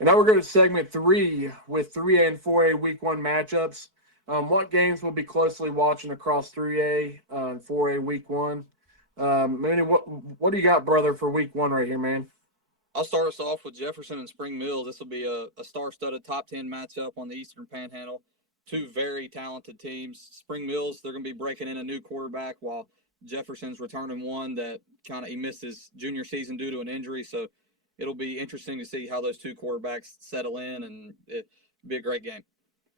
And now we're going to segment 3 with 3A and 4A Week 1 matchups. What games we'll be closely watching across 3A and 4A Week 1? Manny, what do you got, brother, for Week 1 right here, man? I'll start us off with Jefferson and Spring Mills. This will be a star-studded top 10 matchup on the Eastern Panhandle. Two very talented teams. Spring Mills, they're going to be breaking in a new quarterback, while Jefferson's returning one that he missed his junior season due to an injury. So it'll be interesting to see how those two quarterbacks settle in, and it'll be a great game.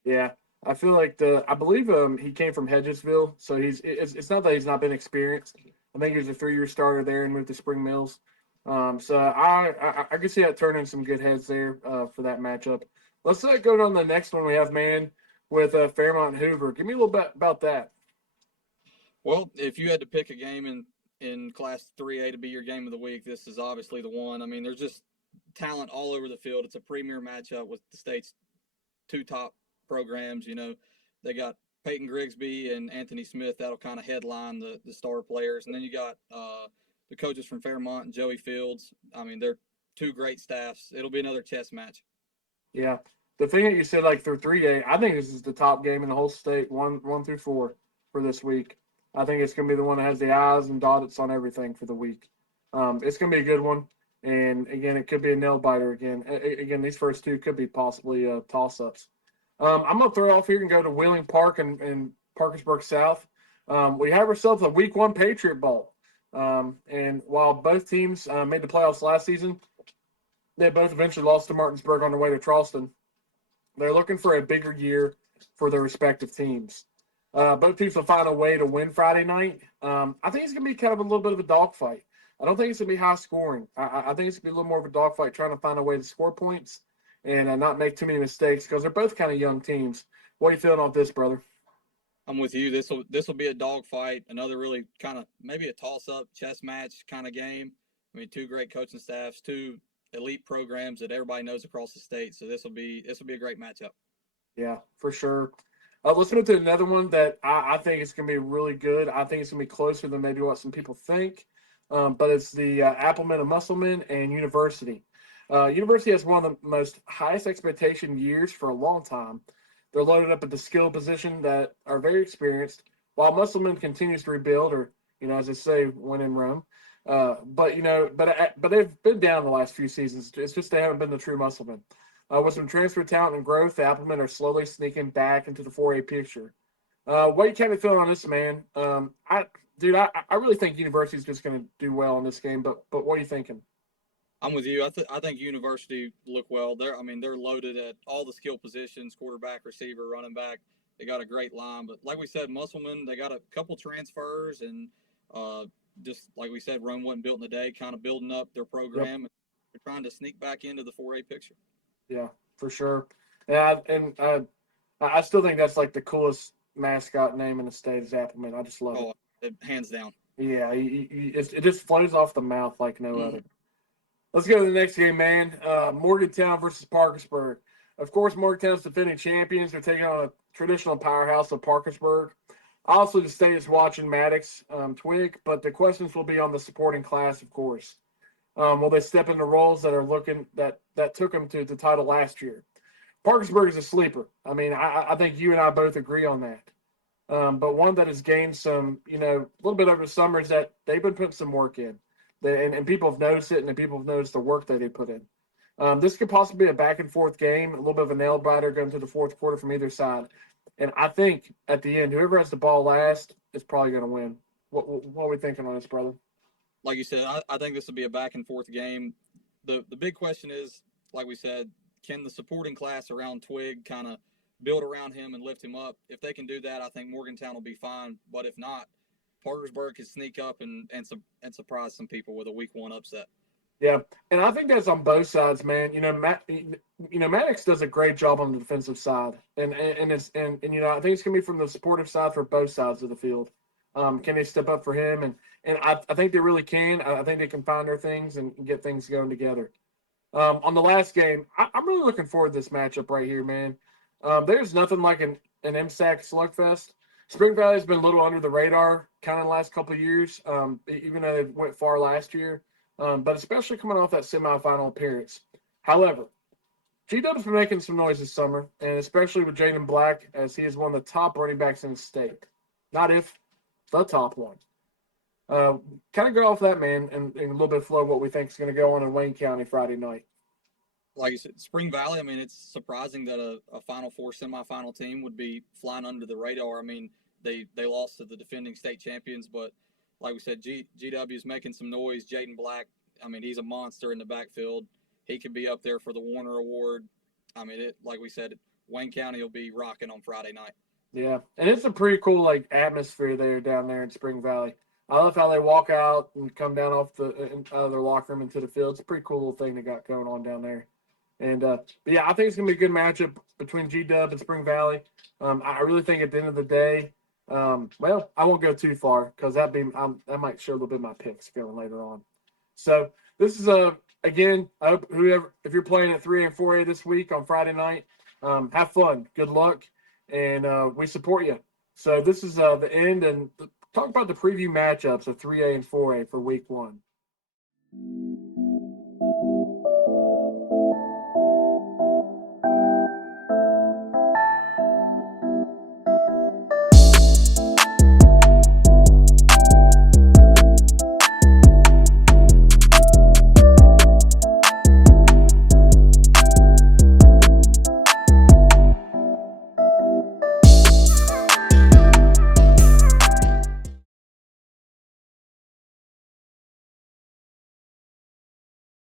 Yeah, I feel like I believe he came from Hedgesville, so it's not that he's not been experienced. I think he was a 3-year starter there and moved to Spring Mills. So I can see that turning some good heads there for that matchup. Let's go on to the next one we have, man, with Fairmont Hoover. Give me a little bit about that. Well, if you had to pick a game in Class 3A to be your game of the week, this is obviously the one. I mean, there's just talent all over the field. It's a premier matchup with the state's two top programs. They got Peyton Grigsby and Anthony Smith. That'll kind of headline the star players. And then you got the coaches from Fairmont and Joey Fields. I mean, they're two great staffs. It'll be another chess match. Yeah, the thing that you said, like through 3A, I think this is the top game in the whole state, one through 4 for this week. I think it's going to be the one that has the eyes and dots on everything for the week. It's going to be a good one. And again, it could be a nail biter again. Again, these first two could be possibly toss ups. I'm going to throw off here and go to Wheeling Park and Parkersburg South. We have ourselves a Week 1 Patriot Bowl. And while both teams made the playoffs last season, they both eventually lost to Martinsburg on their way to Charleston. They're looking for a bigger year for their respective teams. Both teams will find a way to win Friday night. I think it's going to be kind of a little bit of a dogfight. I don't think it's going to be high scoring. I think it's going to be a little more of a dogfight trying to find a way to score points and not make too many mistakes because they're both kind of young teams. What are you feeling off this, brother? I'm with you. This will be a dogfight. Another really kind of maybe a toss-up chess match kind of game. I mean, two great coaching staffs, two elite programs that everybody knows across the state. So this will be a great matchup. Yeah, for sure. Let's move to another one that I think is going to be really good. I think it's going to be closer than maybe what some people think. But it's the Appleman and Musselman and University. University has one of the most highest expectation years for a long time. They're loaded up at the skill position that are very experienced, while Musselman continues to rebuild, or as they say, when in Rome. But they've been down the last few seasons. It's just they haven't been the true Musselman. With some transfer talent and growth, the Applemen are slowly sneaking back into the 4A picture. What are you kind of feeling on this, man? I really think University is just going to do well in this game. But what are you thinking? I'm with you. I think University look well. They're loaded at all the skill positions: quarterback, receiver, running back. They got a great line. But like we said, Musselman, they got a couple transfers, and just like we said, Rome wasn't built in a day. Kind of building up their Yep. program. They're trying to sneak back into the 4A picture. Yeah, for sure. Yeah, and I still think that's like the coolest mascot name in the state is Appleman. I just love it. Oh, hands down. Yeah, it just flows off the mouth like no Mm-hmm. other. Let's go to the next game, man. Morgantown versus Parkersburg. Of course, Morgantown's defending champions. They're taking on a traditional powerhouse of Parkersburg. Also, the state is watching Maddox Twig, but the questions will be on the supporting class, of course. Will they step into roles that are looking that took them to the title last year? Parkersburg is a sleeper. I mean, I think you and I both agree on that. But one that has gained some, a little bit over the summer is that they've been putting some work in. And people have noticed it, and people have noticed the work that they put in. This could possibly be a back and forth game, a little bit of a nail biter going to the fourth quarter from either side. And I think at the end, whoever has the ball last is probably going to win. What are we thinking on this, brother? Like you said, I think this will be a back and forth game. The big question is, like we said, can the supporting class around Twig kind of build around him and lift him up? If they can do that, I think Morgantown will be fine. But if not, Parkersburg can sneak up and surprise some people with a week 1 upset. Yeah, and I think that's on both sides, man. Maddox does a great job on the defensive side, and I think it's gonna be from the supportive side for both sides of the field. Can they step up for him? And I think they really can. I think they can find their things and get things going together. On the last game, I'm really looking forward to this matchup right here, man. There's nothing like an MSAC slugfest. Spring Valley has been a little under the radar kind of the last couple of years, even though they went far last year, but especially coming off that semifinal appearance. However, G-Dub's been making some noise this summer, and especially with Jaden Black, as he is one of the top running backs in the state. Not if, the top one. Kind of go off that, man, and a little bit flow what we think is going to go on in Wayne County Friday night. Like you said, Spring Valley, I mean, it's surprising that a Final Four semifinal team would be flying under the radar. I mean, they lost to the defending state champions, but like we said, GW is making some noise. Jaden Black, I mean, he's a monster in the backfield. He could be up there for the Warner Award. I mean, like we said, Wayne County will be rocking on Friday night. Yeah, and it's a pretty cool atmosphere there down there in Spring Valley. I love how they walk out and come down off out of their locker room into the field. It's a pretty cool little thing they got going on down there. And but yeah, I think it's gonna be a good matchup between G-Dub and Spring Valley. I really think at the end of the day, well, I won't go too far because that might show a little bit of my picks going later on. So this is again, I hope if you're playing at 3A and 4A this week on Friday night, have fun, good luck, and we support you. So this is the end, and talk about the preview matchups of 3A and 4A for week 1.